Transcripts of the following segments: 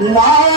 Love.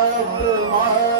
Allah, Allah.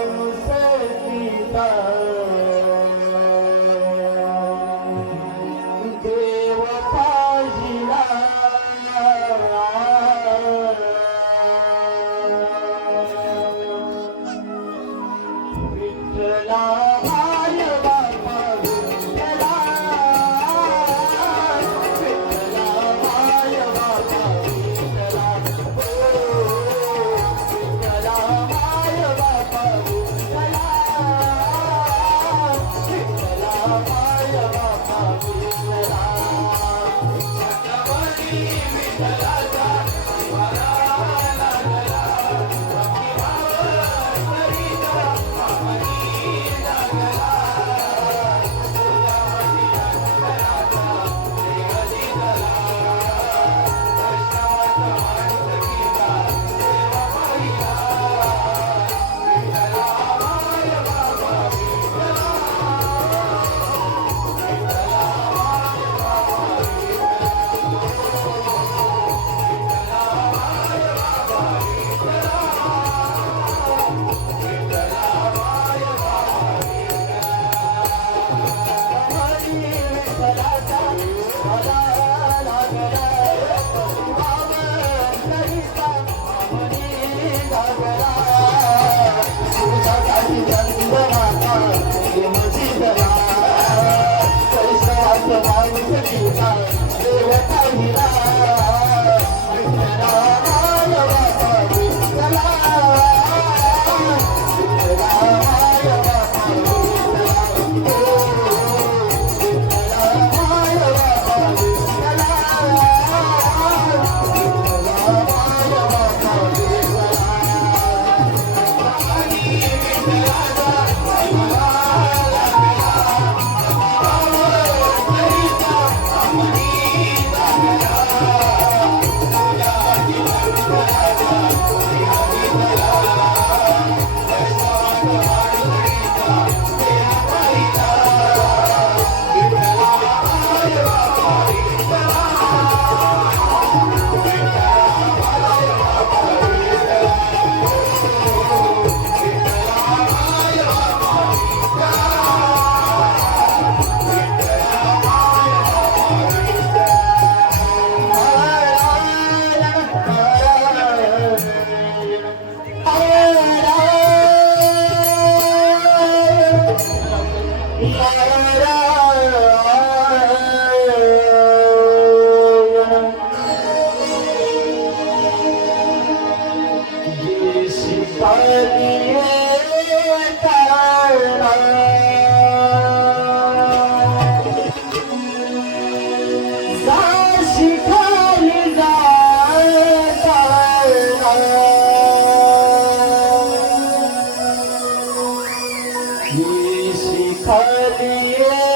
শিখালিয়া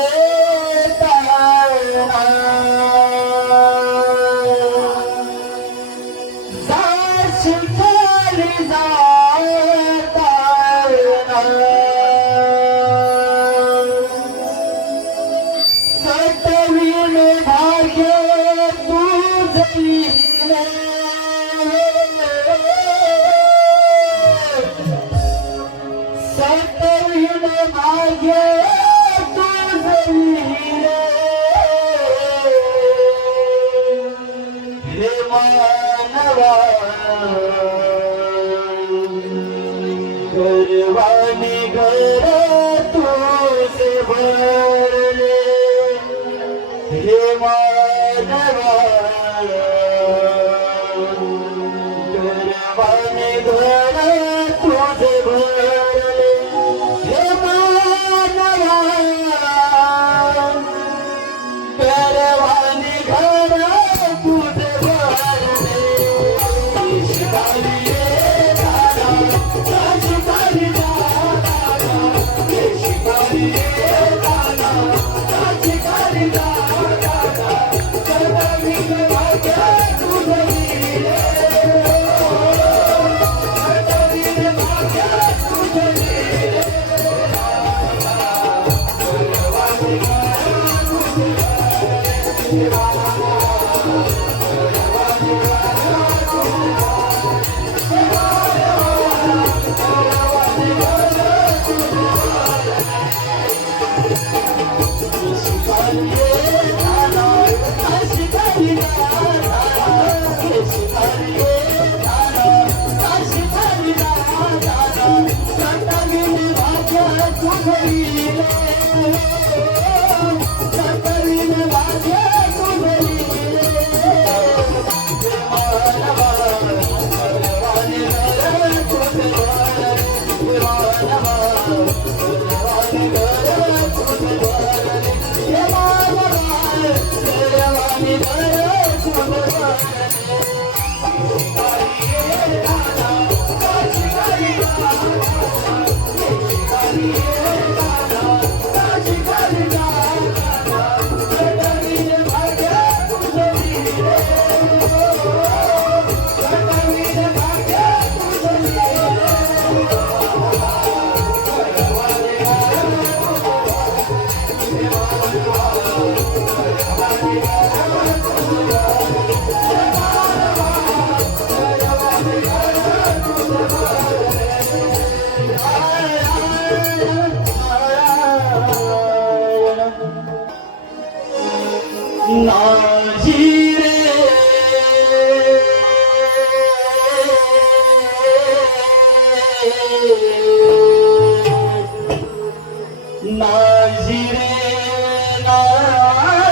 हे मानवा you. না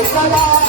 Vamos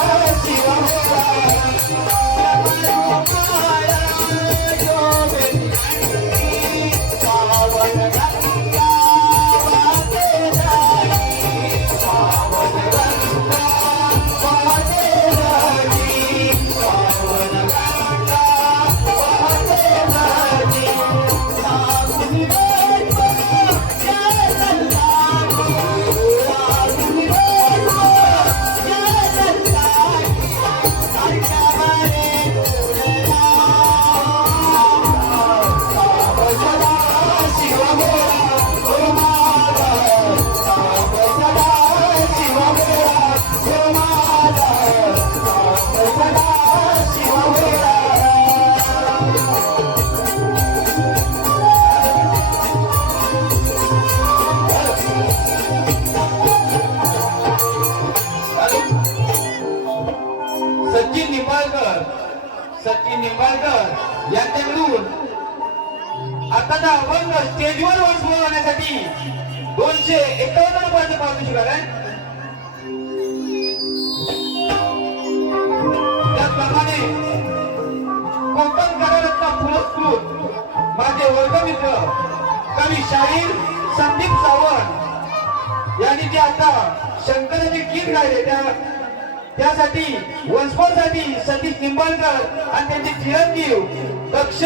सचिव दक्ष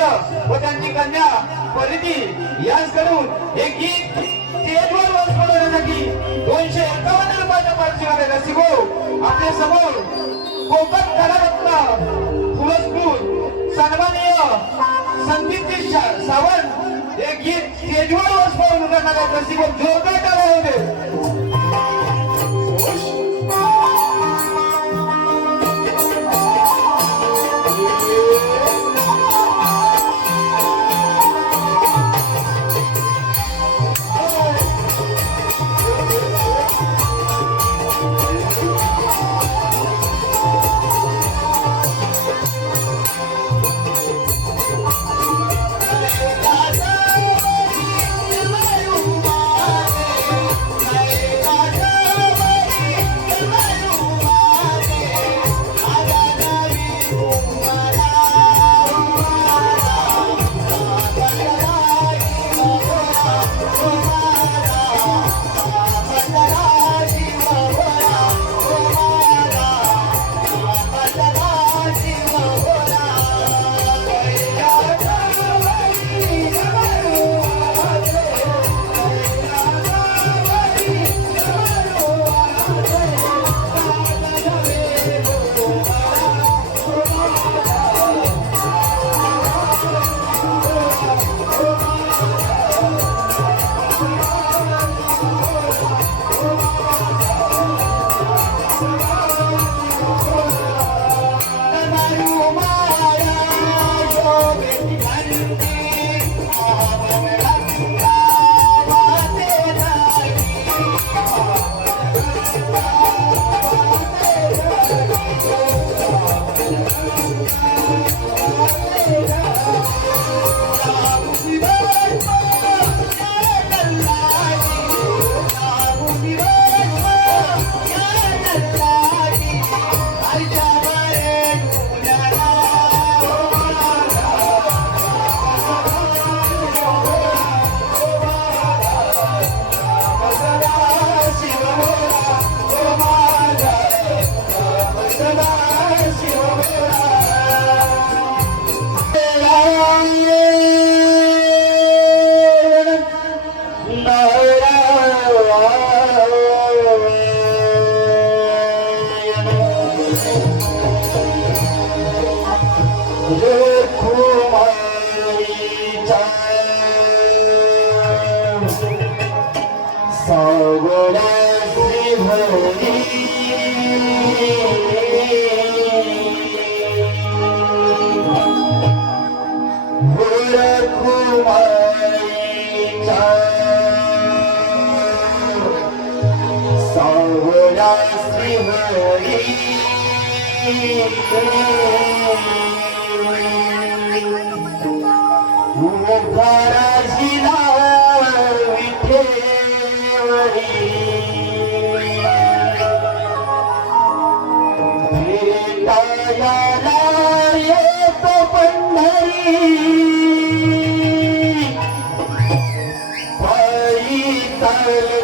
व त्यांची कन्या परिधी यांकडून हे गीत स्टेजवर वर दोनशे एकावन्न रुपयाच्या पाठशिवाय सिगो आपल्यासमोर कोकण कलारत्न पुरस्कृत सन्माननीय संदीपजी सावंत हे गीत स्टेजवर वर स्मरण जोरदार टाळा होते. पायी चालत